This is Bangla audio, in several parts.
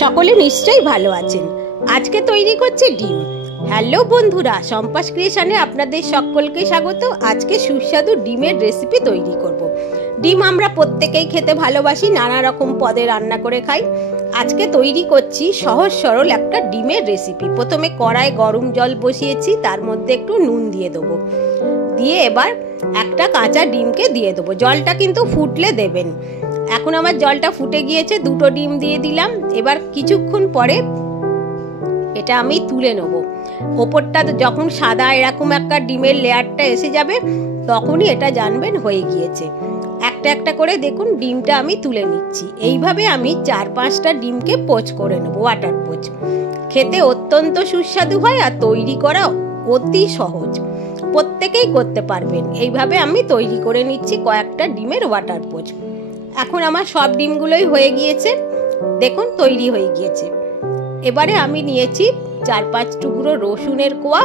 সকলে নিশ্চয়ই ভালো আছেন। আজকে তৈরি করছি ডিম। হ্যালো বন্ধুরা, সম্পাস ক্রিয়েশনে আপনাদের সকলকে স্বাগত। আজকে সুস্বাদু ডিমের রেসিপি তৈরি করব। ডিম আমরা প্রত্যেকেই খেতে ভালোবাসি, নানা রকম পদে রান্না করে খাই। আজকে তৈরি করছি সহজ সরল একটা ডিমের রেসিপি। প্রথমে কড়ায় গরম জল বসিয়েছি, তার মধ্যে একটু নুন দিয়ে দেবো। দিয়ে এবার একটা কাঁচা ডিমকে দিয়ে দেবো। জলটা কিন্তু ফুটলে দেবেন। এখন আমার জলটা ফুটে গিয়েছে, দুটো ডিম দিয়ে দিলাম। এবার কিছুক্ষণ পরে এটা আমি তুলে নেব। ওপরটা যখন সাদা এরকম একটা ডিমের লেয়ারটা এসে যাবে, তখনই এটা জানবেন হয়ে গিয়েছে। একটা একটা করে দেখুন ডিমটা আমি তুলে নিচ্ছি। এইভাবে আমি 4-5টা ডিমকে পোচ করে নেব, ওয়াটার পোচ। খেতে অত্যন্ত সুস্বাদু হয় আর তৈরি করা অতি সহজ, প্রত্যেকেই করতে পারবেন। এইভাবে আমি তৈরি করে নিচ্ছি কয়েকটা ডিমের ওয়াটার পোচ। এখন আমার সব ডিমগুলোই হয়ে গিয়েছে, দেখুন তৈরি হয়ে গিয়েছে। এবারে আমি নিয়েছি 4-5 টুকরো রসুনের কোয়া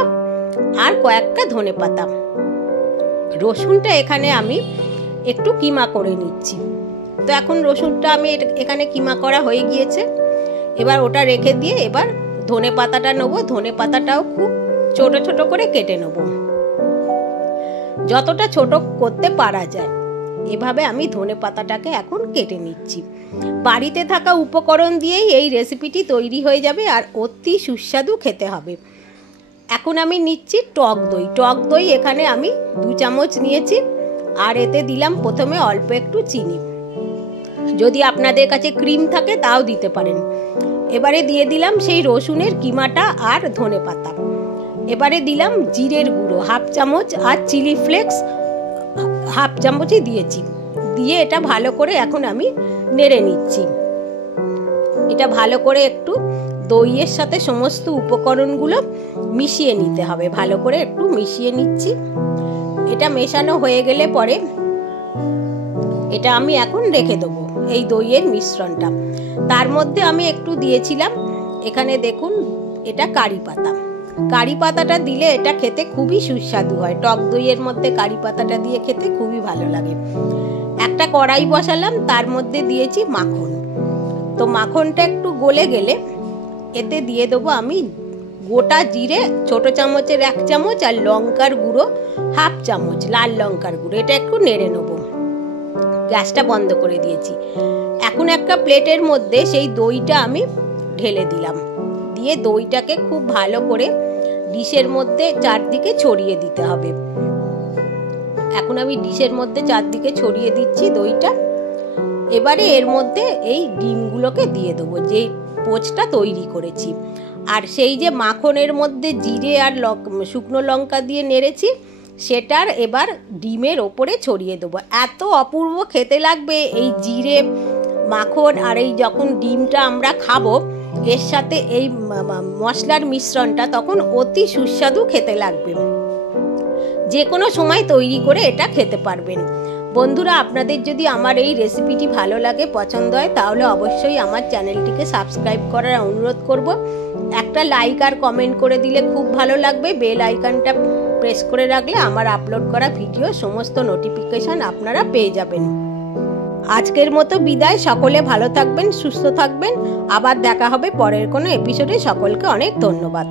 আর কয়েকটা ধনেপাতা। রসুনটা এখানে আমি একটু কিমা করে নিচ্ছি। তো এখন রসুনটা আমি এখানে কিমা করা হয়ে গিয়েছে। এবার ওটা রেখে দিয়ে এবার ধনেপাতাটা নেবো। ধনেপাতাটাও খুব ছোট ছোট করে কেটে নেব, যতটা ছোট করতে পারা যায়। এভাবে আমি ধনেপাতাটাকে এখন কেটে নিচ্ছি। বাড়িতে থাকা উপকরণ দিয়েই এই রেসিপিটি তৈরি হয়ে যাবে আর অতি সুস্বাদু খেতে হবে। এখন আমি নিচ্ছি টক দই। টক দই এখানে আমি 2 চামচ নিয়েছি, আর এতে দিলাম প্রথমে অল্প একটু চিনি। যদি আপনাদের কাছে ক্রিম থাকে তাও দিতে পারেন। এবারে দিয়ে দিলাম সেই রসুনের কিমাটা আর ধনেপাতা। এবারে দিলাম জিরের গুঁড়ো 1/2 চামচ আর চিলি ফ্লেক্স 1/2 চামচই দিয়েছি। দিয়ে এটা ভালো করে এখন আমি নেড়ে নিচ্ছি। এটা ভালো করে একটু দইয়ের সাথে সমস্ত উপকরণগুলো মিশিয়ে নিতে হবে। ভালো করে একটু মিশিয়ে নিচ্ছি। এটা মেশানো হয়ে গেলে পরে এটা আমি এখন রেখে দেবো, এই দইয়ের মিশ্রণটা। তার মধ্যে আমি একটু দিয়েছিলাম এখানে দেখুন এটা কারি পাতা। কারি পাতাটা দিলে এটা খেতে খুবই সুস্বাদু হয়। টক দইয়ের মধ্যে কারি পাতাটা দিয়ে খেতে খুবই ভালো লাগে। একটা কড়াই বসালাম, তার মধ্যে দিয়েছি মাখন। তো মাখনটা একটু গলে গেলে এতে দিয়ে দেবো আমি গোটা জিরে ছোট চামচের 1 চামচ আর লঙ্কার গুঁড়ো 1/2 চামচ, লাল লঙ্কার গুঁড়ো। এটা একটু নেড়ে নেব। গ্যাসটা বন্ধ করে দিয়েছি। এখন একটা প্লেটের মধ্যে সেই দইটা আমি ঢেলে দিলাম। দিয়ে দইটাকে খুব ভালো করে ডিশের মধ্যে চারদিকে ছড়িয়ে দিতে হবে। এখন আমি ডিশের মধ্যে চারদিকে ছড়িয়ে দিচ্ছি দইটা। এবারে এর মধ্যে এই ডিমগুলোকে দিয়ে দেবো, যে পোচটা তৈরি করেছি। আর সেই যে মাখনের মধ্যে জিরে আর শুকনো লঙ্কা দিয়ে নেড়েছি, সেটার এবার ডিমের ওপরে ছড়িয়ে দেবো। এত অপূর্ব খেতে লাগবে এই জিরে মাখন আর এই যখন ডিমটা আমরা খাবো এর সাথে এই মশলার মিশ্রণটা, তখন অতি সুস্বাদু খেতে লাগবে। যে কোনো সময় তৈরি করে এটা খেতে পারবেন। বন্ধুরা, আপনাদের যদি আমার এই রেসিপিটি ভালো লাগে, পছন্দ হয়, তাহলে অবশ্যই আমার চ্যানেলটিকে সাবস্ক্রাইব করার অনুরোধ করব। একটা লাইক আর কমেন্ট করে দিলে খুব ভালো লাগবে। বেল আইকনটা প্রেস করে রাখলে আমার আপলোড করা ভিডিও সমস্ত নোটিফিকেশন আপনারা পেয়ে যাবেন। আজকের মতো বিদায়। সকলে ভালো থাকবেন, সুস্থ থাকবেন। আবার দেখা হবে পরের কোনো এপিসোডে। সকলকে অনেক ধন্যবাদ।